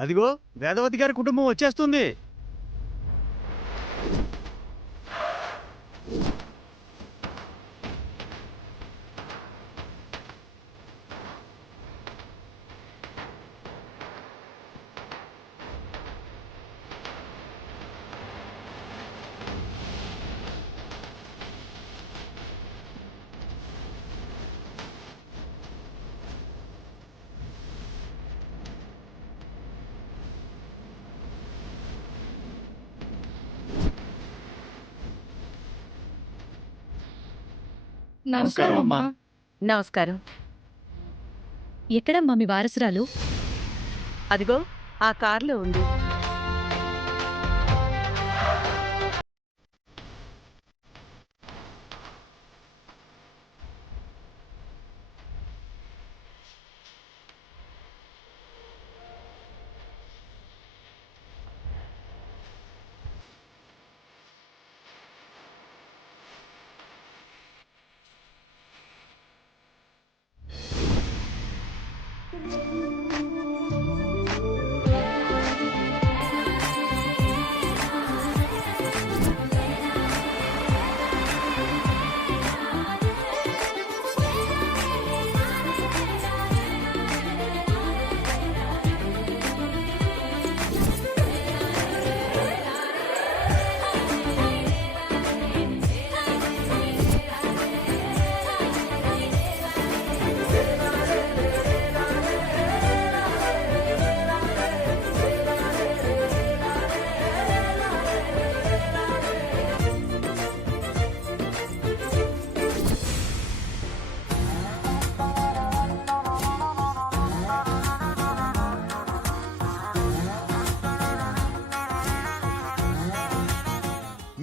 అదిగో వేదవతి గారి కుటుంబం వచ్చేస్తుంది. నమస్కారం అమ్మా. నమస్కారం. ఎక్కడమ్మా మీ వారసురాలు? అదిగో ఆ కారులో ఉంది.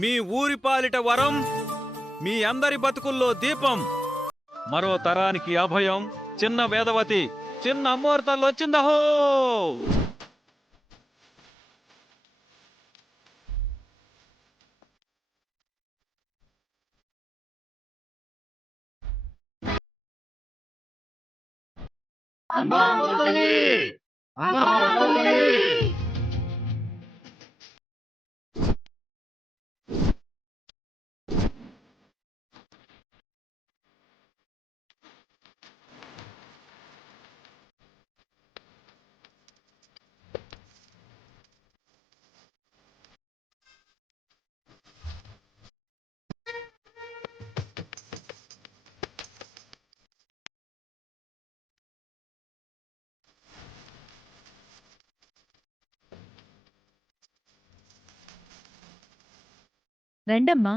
మీ ఊరి పాలిట వరం, మీ అందరి బతుకుల్లో దీపం, మరో తరానికి అభయం. చిన్న వేదవతి, చిన్న అమ్మోర్తలు వచ్చిందహో. రండమ్మా.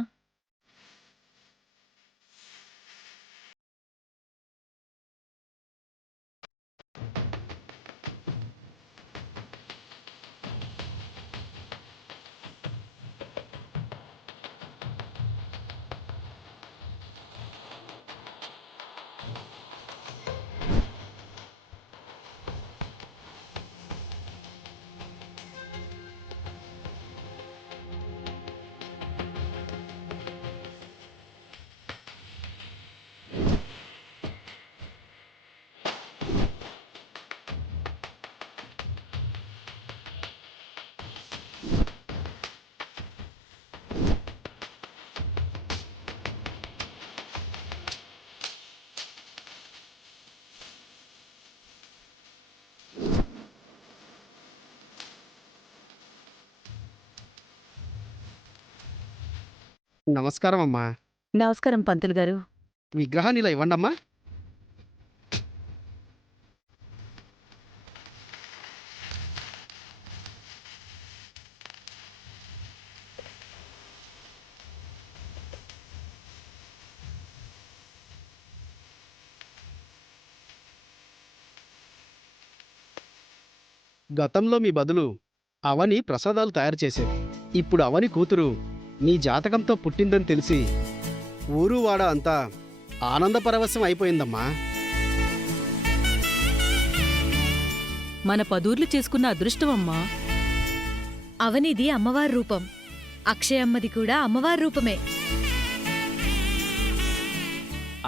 నమస్కారం అమ్మా. నమస్కారం పంతులు గారు. విగ్రహాన్ని ఇలా ఇవ్వండమ్మా. గతంలో మీ బదులు అవని ప్రసాదాలు తయారు చేసేది. ఇప్పుడు అవని కూతురు నీ జాతకంతో పుట్టిందని తెలిసి ఊరు వాడ అంతా ఆనందపరవశం అయిపోయిందమ్మా. మన పదూర్లు చేసుకున్న అదృష్టమమ్మా. అవనిది అమ్మవారి రూపం, అక్షయమ్మది కూడా అమ్మవారి రూపమే.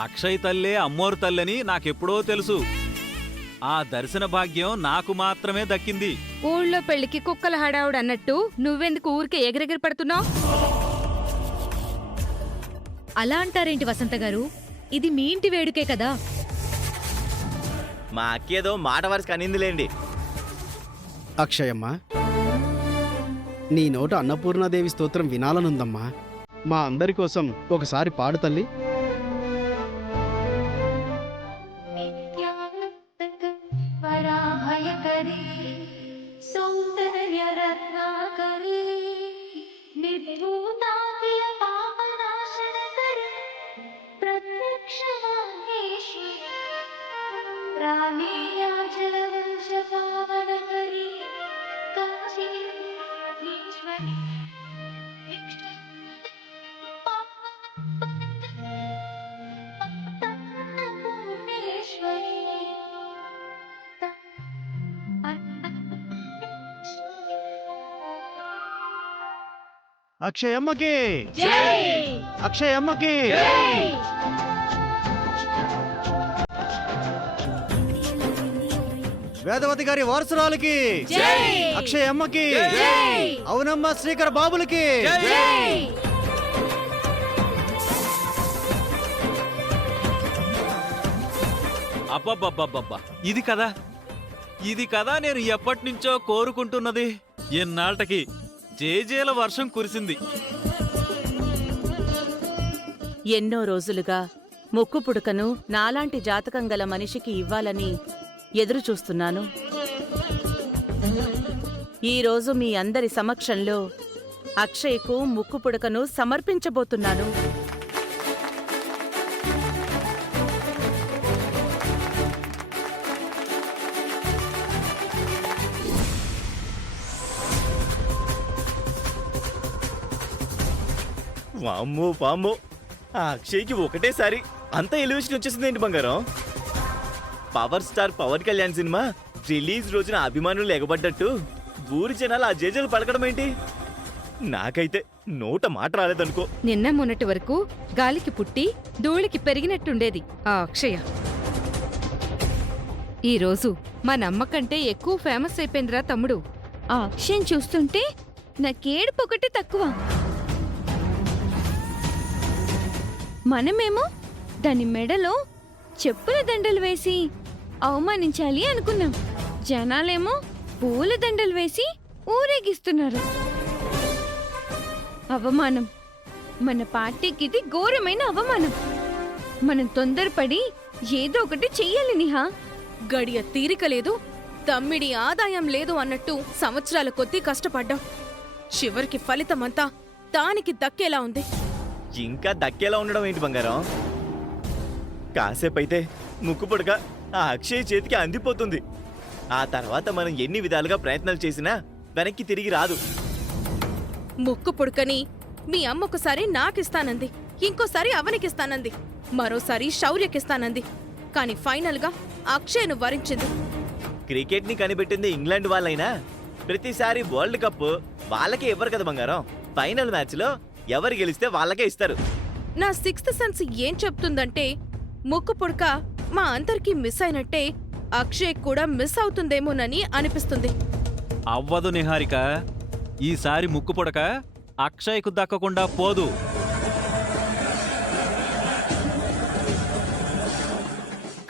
అక్షయ్ తల్లే అమ్మోరు తల్లని నాకెప్పుడో తెలుసు. ఆ దర్శన భాగ్యం నాకు మాత్రమే దక్కింది. ఊళ్ళో పెళ్లికి కుక్కల హడావుడు అన్నట్టు నువ్వెందుకు ఊరికే ఎగిరెగిరి పడుతున్నావు? అలా అంటారేంటి వసంత గారు? ఇది మీ ఇంటి వేడుకే కదా. మా అక్కేదో మాట వరుస కనిందిలేండి. అక్షయమ్మ, నీ నోట అన్నపూర్ణాదేవి స్తోత్రం వినాలనుందమ్మా. మా అందరి కోసం ఒకసారి పాడు తల్లి. వరాభయకరీ సౌందర్యరత్నాకరీ నిర్భూతాఖిల పాపనాశనకరీ ప్రత్యక్షమాహేశ్వరీ ప్రాణేయాచలవంశపావనకరీ కాశీశ్వరీ అక్షయమ్మకి అక్షయమ్మకి వేదవతి గారి వారసురాలకి అక్షయమ్మకి అవునమ్మ శ్రీకర బాబులకి అబ్బబ్బబ్బబ్బబ్బా, ఇది కదా నేను ఎప్పటినుంచో కోరుకుంటున్నది. ఎన్నాళ్ళకి జేజేల వర్షం కురిసింది. ఎన్నో రోజులుగా ముక్కు పుడకను నాలాంటి జాతకం గల మనిషికి ఇవ్వాలని ఎదురు చూస్తున్నాను. ఈరోజు మీ అందరి సమక్షంలో అక్షయ్కు ముక్కు పుడకను సమర్పించబోతున్నాను. వామ్మో వామ్మో, ఆ అక్షయ్కి ఒకటేసారి అంత ఎలివేషన్ వచ్చేసిందేంటి బంగారం? Power star Pawan Kalyan cinema release రోజున అభిమానులు ఎగబడ్డట్టు ఊరి జనాలు ఆ జేజలు పలకడం ఏంటి? నాకైతే నోట మాట రాలేదనుకో. నిన్న మొన్నటి వరకు గాలికి పుట్టి ధూళికి పెరిగినట్టుండేది ఆ అక్షయ. ఈరోజు మా నమ్మకంటే ఎక్కువ ఫేమస్ అయిపోయిందిరా తమ్ముడు. ఆ అక్షయం చూస్తుంటే నాకేడుపు ఒకటి తక్కువ. మనమేమో దాని మెడలో చెప్పుల దండలు వేసి అవమానించాలి అనుకున్నాం. జనాలేమో పూల దండలు వేసి ఊరేగిస్తున్నారు. అవమానం. మన పార్టీకి ఇది ఘోరమైన అవమానం. మనం తొందరపడి ఏదో ఒకటి చెయ్యాలి నిహా. గడియ తీరిక లేదు, తమ్మిడి ఆదాయం లేదు అన్నట్టు సంవత్సరాల కొద్దీ కష్టపడ్డాం. చివరికి ఫలితమంతా దానికి దక్కేలా ఉంది. ఇంకా దక్కేలా ఉండడం ఏంటి బంగారం? కాసేపైతే ముక్కు పుడక ఆ అక్షయ్ చేతికి అందిపోతుంది. ఆ తర్వాత మనం ఎన్ని విధాలుగా ప్రయత్నాలు చేసినా వెనక్కి తిరిగి రాదు. ముక్కు పుడకని మీ అమ్మ ఒకసారి నాకిస్తానంది, ఇంకోసారి అవనికిస్తానంది, మరోసారి శౌర్యకిస్తానంది. కాని ఫైనల్ గా అక్షయ్ను వరించింది. క్రికెట్ ని కనిపెట్టింది ఇంగ్లాండ్ వాళ్ళైనా ప్రతిసారి వరల్డ్ కప్ వాళ్ళకే ఇవ్వరు కదా బంగారం. ఫైనల్ మ్యాచ్ లో ఎవరు గెలిస్తే వాళ్ళకే ఇస్తారు. నా సిక్స్త్ సెన్స్ ఏం చెప్తుందంటే ముక్కు పుడక మా అందరికీ మిస్ అయినట్టే అక్షయ్ కూడా మిస్ అవుతుందేమోనని అనిపిస్తుంది. అవ్వదు నిహారిక, ఈసారి ముక్కు పుడక అక్షయ్కు దక్కకుండా పోదు.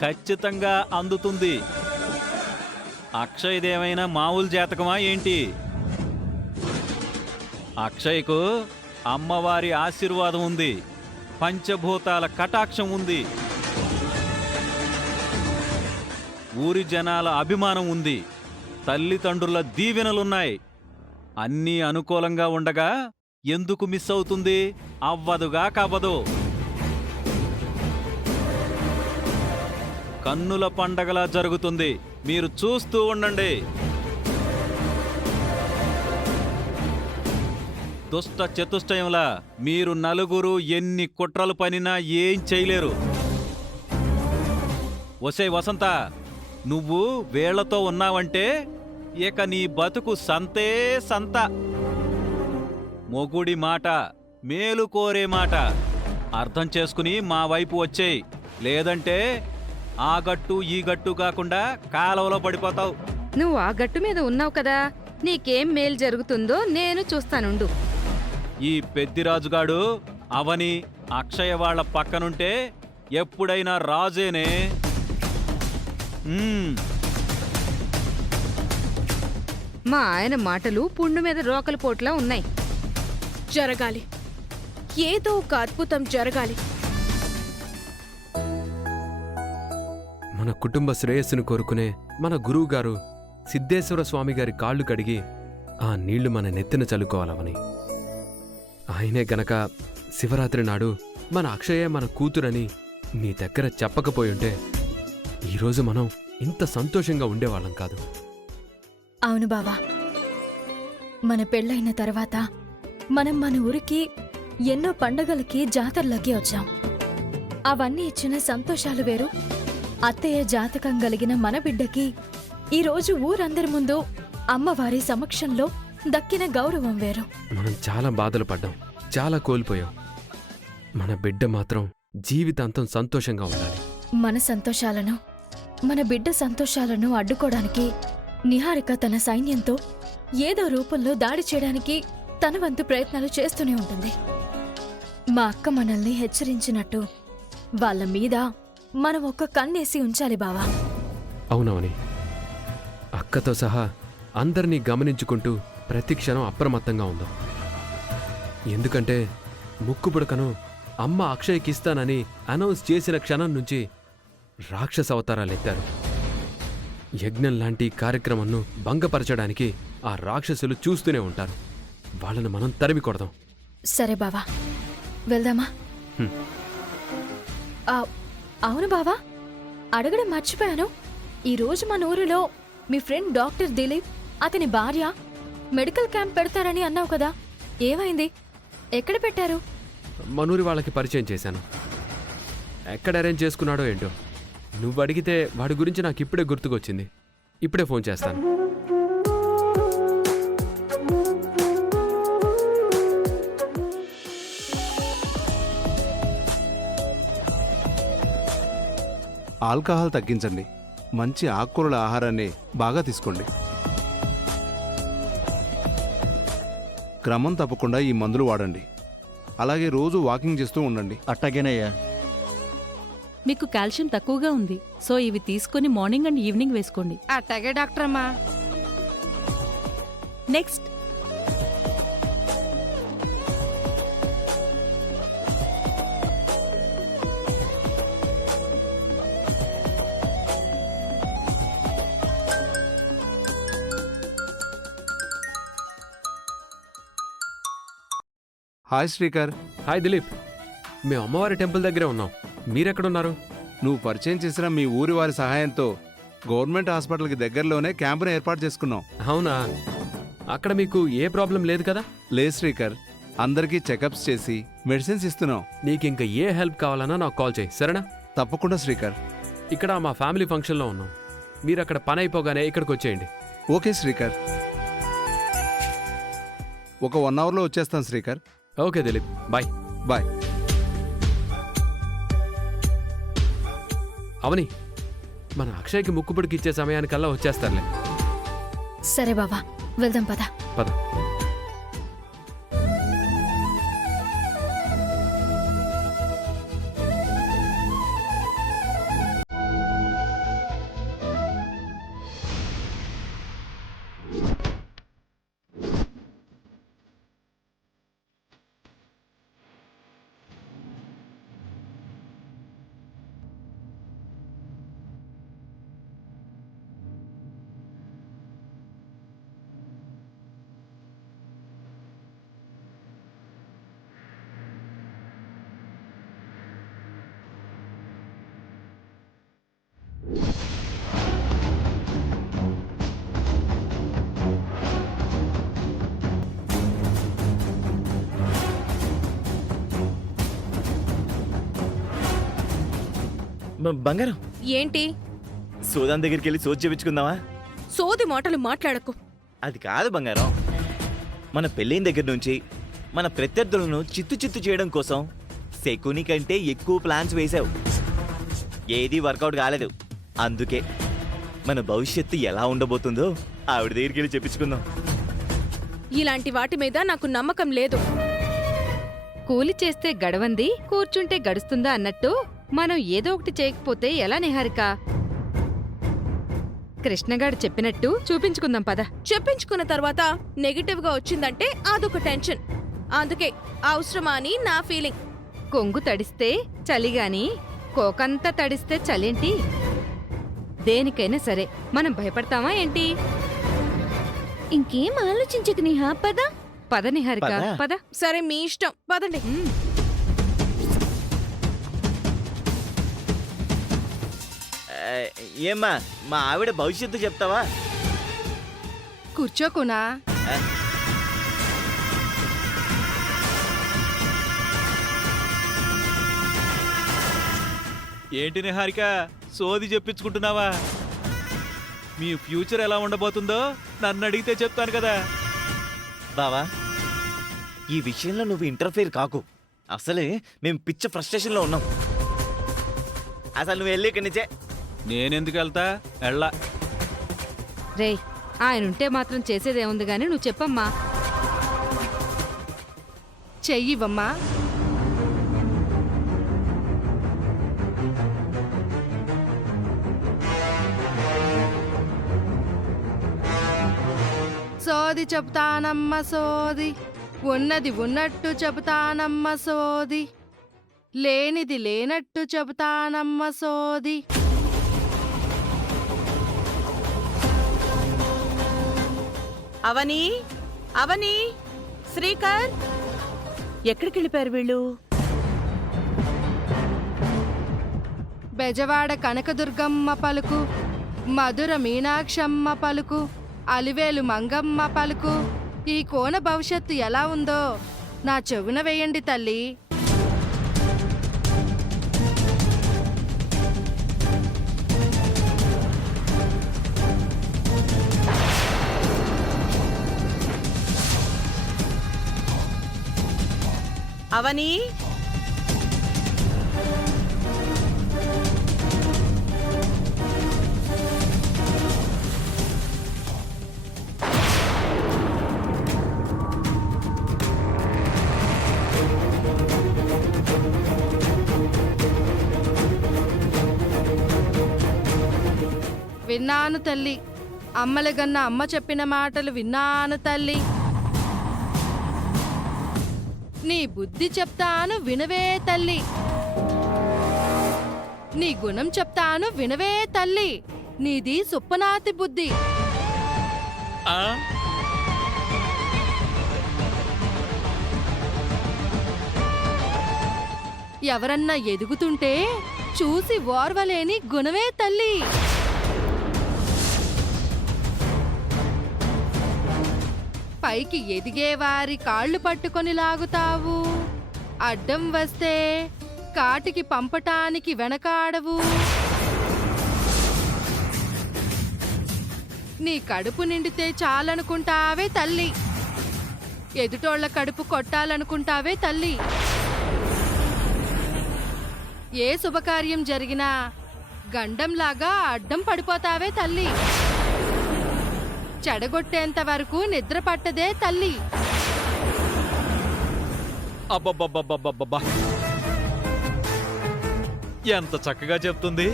ఖచ్చితంగా అందుతుంది. అక్షయ్దేమైనా మామూలు జాతకమా ఏంటి? అక్షయ్కు అమ్మవారి ఆశీర్వాదం ఉంది, పంచభూతాల కటాక్షం ఉంది, ఊరి జనాల అభిమానం ఉంది, తల్లిదండ్రుల దీవెనలున్నాయి. అన్నీ అనుకూలంగా ఉండగా ఎందుకు మిస్ అవుతుంది? అవ్వదుగా కవ్వదు. కన్నుల పండగలా జరుగుతుంది, మీరు చూస్తూ ఉండండి. దుష్ట చతుష్టయంలా మీరు నలుగురు ఎన్ని కుట్రలు పనినా ఏం చేయలేరు. ఒసే వసంత, నువ్వు వేళ్లతో ఉన్నావంటే ఇక నీ బతుకు సంతే సంత. మొగుడి మాట, మేలు కోరే మాట అర్థం చేసుకుని మా వైపు వచ్చేయ్. లేదంటే ఆ గట్టు ఈ గట్టు కాకుండా కాలువలో పడిపోతావు. నువ్వు ఆ గట్టు మీద ఉన్నావు కదా, నీకేం మేలు జరుగుతుందో నేను చూస్తానుండు. ఈ పెద్దిరాజుగాడు అవని అక్షయ వాళ్ళ పక్కనుంటే ఎప్పుడైనా రాజేనే. మా ఆయన మాటలు పుండు మీద రోకలి పోట్లా ఉన్నాయి. జరగాలి, ఏదో ఒక అద్భుతం జరగాలి. మన కుటుంబ శ్రేయస్సును కోరుకునే మన గురువుగారు సిద్ధేశ్వర స్వామి గారి కాళ్ళు కడిగి ఆ నీళ్లు మన నెత్తిన చల్లుకోవాలవని. ఆయనే గనక శివరాత్రి నాడు మన అక్షయే మన కూతురని నీ దగ్గర చెప్పకపోయుంటే ఈరోజు మనం ఇంత సంతోషంగా ఉండేవాళ్ళం కాదు. అవును బావా, మన పెళ్ళైన తర్వాత మనం మన ఊరికి ఎన్నో పండగలకి జాతరలకి వచ్చాం. అవన్నీ ఇచ్చిన సంతోషాలు వేరు. అత్తయ్య జాతకం కలిగిన మన బిడ్డకి ఈరోజు ఊరందరి ముందు అమ్మవారి సమక్షంలో దక్కిన గౌరవం వేరు. మనం చాలా బాధలు పడ్డాం, చాలా కోల్పోయాం. మన బిడ్డ మాత్రం జీవితాంతం సంతోషంగా ఉండాలి. మన సంతోషాలను, మన బిడ్డ సంతోషాలను అడ్డుకోవడానికి నిహారిక తన సైన్యంతో ఏదో రూపంలో దాడి చేయడానికి తన వంతు ప్రయత్నాలు చేస్తూనే ఉంటుంది. మా అక్క మనల్ని హెచ్చరించినట్టు వాళ్ళ మీద మనం ఒక కన్నేసి ఉంచాలి బావా. అవునవని, అక్కతో సహా అందరినీ గమనించుకుంటూ ప్రతి క్షణం అప్రమత్తంగా ఉందాం. ఎందుకంటే ముక్కుపుడకను అమ్మ అక్షయ్కిస్తానని అనౌన్స్ చేసిన క్షణం నుంచి రాక్షస అవతారాలెత్తారు. యజ్ఞం లాంటి కార్యక్రమంను భంగపరచడానికి ఆ రాక్షసులు చూస్తూనే ఉంటారు. వాళ్ళను మనం తరిమి కొడదాం. సరే బావా, వెళ్దామా? హ్మ్. అవును బావా, అడగడం మర్చిపోయాను. ఈరోజు మన ఊరిలో మీ ఫ్రెండ్ డాక్టర్ దిలీప్, అతని భార్య మెడికల్ క్యాంప్ పెడతారని అన్నావు కదా, ఏమైంది? ఎక్కడ పెట్టారు? మనూరి వాళ్ళకి పరిచయం చేశాను. ఎక్కడ అరేంజ్ చేసుకున్నాడో ఏంటో. నువ్వు అడిగితే వాడి గురించి నాకు ఇప్పుడే గుర్తుకొచ్చింది. ఇప్పుడే ఫోన్ చేస్తాను. ఆల్కహాల్ తగ్గించండి. మంచి ఆకుకూరల ఆహారాన్ని బాగా తీసుకోండి. క్రమం తప్పకుండా ఈ మందులు వాడండి. అలాగే రోజు వాకింగ్ చేస్తూ ఉండండి. అట్టగేనయ్యా. మీకు కాల్షియం తక్కువగా ఉంది, సో ఇవి తీసుకొని మార్నింగ్ అండ్ ఈవినింగ్ వేసుకోండి. అట్టాగే డాక్టర్ అమ్మా. Next, hi Srikar. Hi Dilip, మేము అమ్మవారి టెంపుల్ దగ్గరే ఉన్నాం. మీరెక్కడున్నారు? నువ్వు పరిచయం చేసిన మీ ఊరి వారి సహాయంతో గవర్నమెంట్ హాస్పిటల్కి దగ్గరలోనే క్యాంపును ఏర్పాటు చేసుకున్నాం. అవునా? అక్కడ మీకు ఏ ప్రాబ్లం లేదు కదా? లేదు శ్రీకర్, అందరికీ చెకప్స్ చేసి మెడిసిన్స్ ఇస్తున్నాం. నీకింక ఏ హెల్ప్ కావాలన్నా నాకు కాల్ చేయి, సరేనా? తప్పకుండా శ్రీకర్. ఇక్కడ మా ఫ్యామిలీ ఫంక్షన్లో ఉన్నాం. మీరు అక్కడ పని అయిపోగానే ఇక్కడికి వచ్చేయండి. ఓకే శ్రీకర్. ఒక 1 అవర్లో వచ్చేస్తాను Srikar. Okay Dilip, bye. Bye. Avani, మన అక్షయ్కి ముక్కుపుడికి ఇచ్చే సమయానికల్లా వచ్చేస్తారులే. సరే బావా, వెళ్దాం పద. పద. బంగారం, ఏంటి? సోదాన్ దగ్గరికి వెళ్ళి సోది చేపించుకుందామా? సోది మాటలు మాట్లాడకు. అది కాదు బంగారం, మన పెళ్ళైన దగ్గర నుంచి మన ప్రత్యర్థులను చిత్తు చిత్తు చేయడం కోసం శకుని కంటే ఎక్కువ ప్లాన్స్ వేశావు. ఏదీ వర్కౌట్ కాలేదు. అందుకే మన భవిష్యత్తు ఎలా ఉండబోతుందో ఆవిడ దగ్గరికి వెళ్ళి చెప్పించుకుందాం. ఇలాంటి వాటి మీద నాకు నమ్మకం లేదు. కూలి చేస్తే గడవంది, కూర్చుంటే గడుస్తుందా అన్నట్టు మనం ఏదో ఒకటి చేయకపోతే ఎలా నిహారిక? కృష్ణగాడు చెప్పినట్టు చూపించుకుందాం పద. చెప్పించుకున్న తర్వాత నెగిటివ్ గా వచ్చిందంటే అదొక టెన్షన్. అందుకే అవసరమా అని నా ఫీలింగ్. కొంగు తడిస్తే చలిగాని కోకంతా తడిస్తే చలేంటి? దేనికైనా సరే మనం భయపడతామా ఏంటి? ఇంకేం ఆలోచించకు నిహా, పద పద నిహారిక, పద. పద. సరే మీ ఇష్టం, పదండి. ఏమ్మా మా ఆవిడ భవిష్యత్తు చెప్తావా? కూర్చోకునా. ఏంటి నిహారిక, సోది చెప్పించుకుంటున్నావా? మీ ఫ్యూచర్ ఎలా ఉండబోతుందో నన్ను అడిగితే చెప్తాను కదా. బావా, ఈ విషయంలో నువ్వు ఇంటర్ఫేర్ కాకు. అసలే మేము పిచ్చ ఫ్రస్ట్రేషన్లో ఉన్నాం. అసలు నువ్వు వెళ్ళి ఇక్కడి నుంచే. నేనెందుకు వెళ్తా? ఎళ్ళా. రేయ్, ఆయనుంటే మాత్రం చేసేదేముంది గాని నువ్వు చెప్పమ్మా. చెయ్యివమ్మా. సోది చెప్తానమ్మ సోది, ఉన్నది ఉన్నట్టు చెబుతానమ్మ సోది, లేనిది లేనట్టు చెబుతానమ్మ సోది. అవని, అవని, శ్రీకర్, ఎక్కడికి వెళ్ళిపోయారు వీళ్ళు? బెజవాడ కనకదుర్గమ్మ పలుకు, మధుర మీనాక్షమ్మ పలుకు, అలివేలు మంగమ్మ పలుకు, ఈ కోన భవిష్యత్తు ఎలా ఉందో నా చెవున వేయండి తల్లి. అవని, విన్నాను తల్లి, అమ్మలగన్న అమ్మ చెప్పిన మాటలు విన్నాను తల్లి. నీ బుద్ధి చెప్తాను వినవే తల్లి, నీ గుణం చెప్తాను వినవే తల్లి. నీది సుప్పనాతి బుద్ధి. ఆ? ఎవరన్నా ఎదుగుతుంటే చూసి ఓర్వలేని గుణమే తల్లి. పైకి ఎదిగేవారి కాళ్ళు పట్టుకొని లాగుతావు, అడ్డం వస్తే కాటికి పంపటానికి వెనకాడవు. నీ కడుపు నిండితే చాలనుకుంటావే తల్లి, ఎదుటోళ్ల కడుపు కొట్టాలనుకుంటావే తల్లి. ఏ శుభకార్యం జరిగినా గండంలాగా అడ్డం పడిపోతావే తల్లి. చెడగొట్టేంత వరకు నిద్ర పట్టదే తల్లి. అబ్బబ్బబ్బబ్బబ్బబ్బా, ఎంత చక్కగా చెప్తుంది.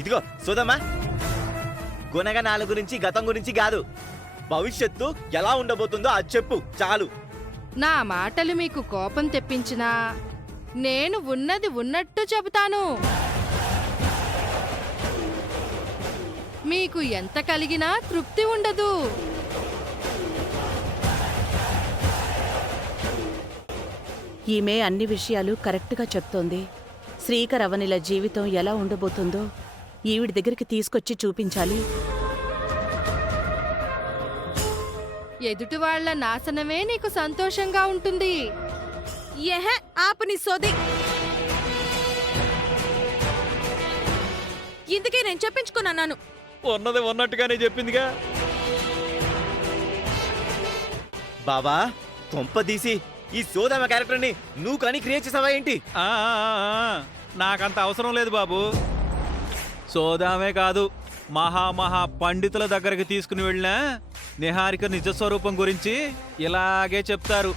ఇదిగో సోదమ్మా, గుణగణాల గురించి గతం గురించి కాదు, భవిష్యత్తు ఎలా ఉండబోతుందో అది చెప్పు చాలు. నా మాటలు మీకు కోపం తెప్పించినా నేను ఉన్నది ఉన్నట్టు చెబుతాను. మీకు ఎంత కలిగినా తృప్తి ఉండదు. ఈమె అన్ని విషయాలు కరెక్ట్గా చెప్తోంది. శ్రీకర్ అవనిల జీవితం ఎలా ఉండబోతుందో ఈవిడి దగ్గరికి తీసుకొచ్చి చూపించాలి. ఎదుటి వాళ్ళ నాశనమే నీకు సంతోషంగా ఉంటుంది. ఏహే ఆపని సోది. ఇందుకే నేను చెప్పించుకున్నాను. ఉన్నది ఉన్నట్టుగానే చెప్పిందిగా. బాబా, కొంపదీసి ఈ సోదమ్మ క్యారెక్టర్ని నువ్వు కానీ క్రియేట్ చేసావా ఏంటి? ఆ, ఆ, ఆ, ఆ. నాకంత అవసరం లేదు బాబు. సోదామే కాదు, మహా పండితుల దగ్గరికి తీసుకుని వెళ్ళినా నిహారిక నిజస్వరూపం గురించి ఇలాగే చెప్తారు.